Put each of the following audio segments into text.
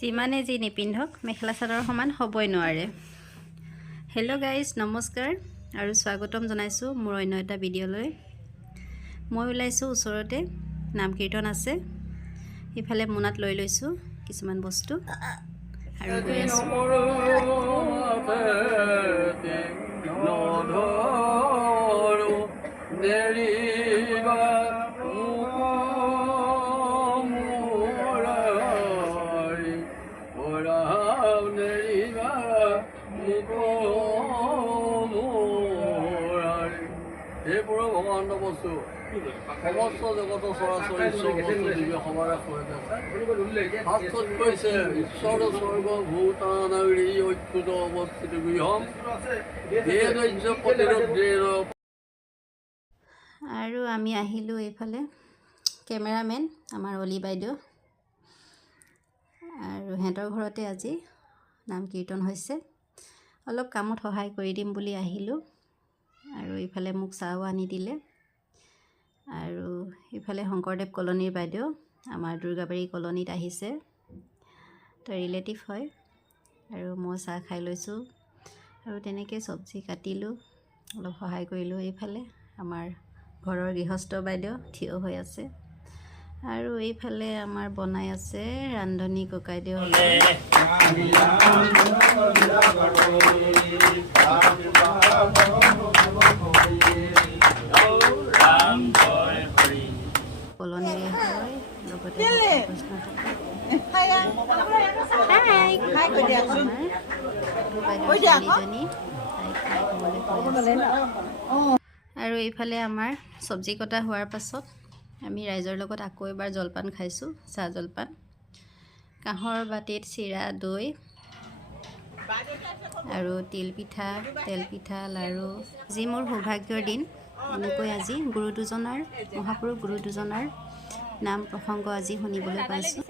যিমানে যি নিপিন্ধক মেখেলা চাদৰ সমান হ'বই নোৱাৰে। হেল্ল' গাইজ, নমস্কাৰ আৰু স্বাগতম জনাইছোঁ মোৰ অন্য এটা ভিডিঅ'লৈ। মই ওলাইছোঁ, ওচৰতে নাম কীৰ্তন আছে, ইফালে মোনাত লৈ লৈছোঁ কিছুমান বস্তু আৰু গৈ আছোঁ। हे पुरो भगवान बस्तु समस्त जगत सरासरी सबारे शास्त्रत कैसे ईश्वर स्वर्ग भूतानागरी ঐক্যুত অবস্থিত গৃহম দেহৈৰ্য প্ৰতিৰোধেৰ। আৰু আমি আহিলোঁ এইফালে, কেমেৰামেন আমাৰ অলি বাইদেউ আৰু সিহঁতৰ ঘৰতে আজি নাম কীৰ্তন হৈছে। অলপ কামত সহায় কৰি দিম বুলি আহিলোঁ আৰু ইফালে মোক চাহও আনি দিলে। আৰু ইফালে শংকৰদেৱ কলনীৰ বাইদেউ আমাৰ দুৰ্গাবাৰী কলনীত আহিছে, তাৰ ৰিলেটিভ হয়। আৰু মই চাহ খাই লৈছোঁ আৰু তেনেকৈ চব্জি কাটিলোঁ, অলপ সহায় কৰিলোঁ। এইফালে আমাৰ ঘৰৰ গৃহস্থ বাইদেউ থিয় হৈ আছে আৰু এইফালে আমাৰ বনাই আছে ৰান্ধনী ককাইদেউ। কলনীৰে হয় লগতে আৰু এইফালে আমাৰ চব্জি কটা হোৱাৰ পাছত আমি ৰাইজৰ লগত আকৌ এবাৰ জলপান খাইছোঁ, চাহ জলপান। কাঁহৰ বাতিত চিৰা, দৈ আৰু তিল পিঠা, তেল পিঠা, লাড়ু। যি মোৰ সৌভাগ্যৰ দিন, এনেকৈ আজি গুৰু দুজনাৰ, মহাপুৰুষ গুৰু দুজনাৰ নাম প্ৰসংগ আজি শুনিবলৈ পাইছোঁ,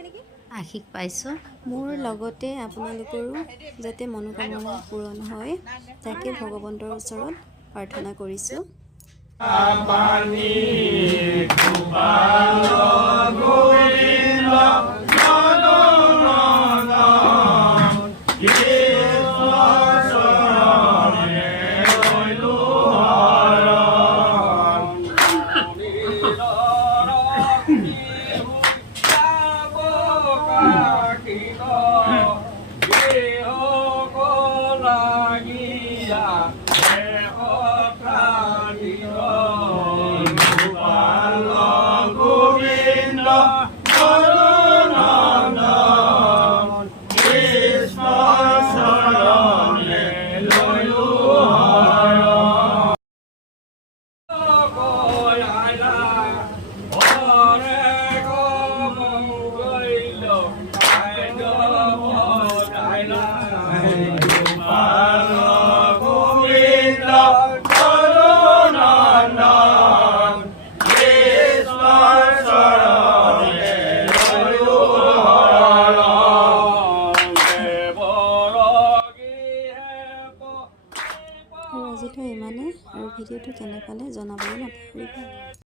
আশীষ পাইছোঁ। মোৰ লগতে আপোনালোকৰো যাতে মনোকামনা পূৰণ হয় তাকে ভগৱন্তৰ ওচৰত প্ৰাৰ্থনা কৰিছোঁ। আজিতো ইমানেই, আৰু ভিডিঅ'টো কেনে পালে জনাবলৈ নাপাহৰিব।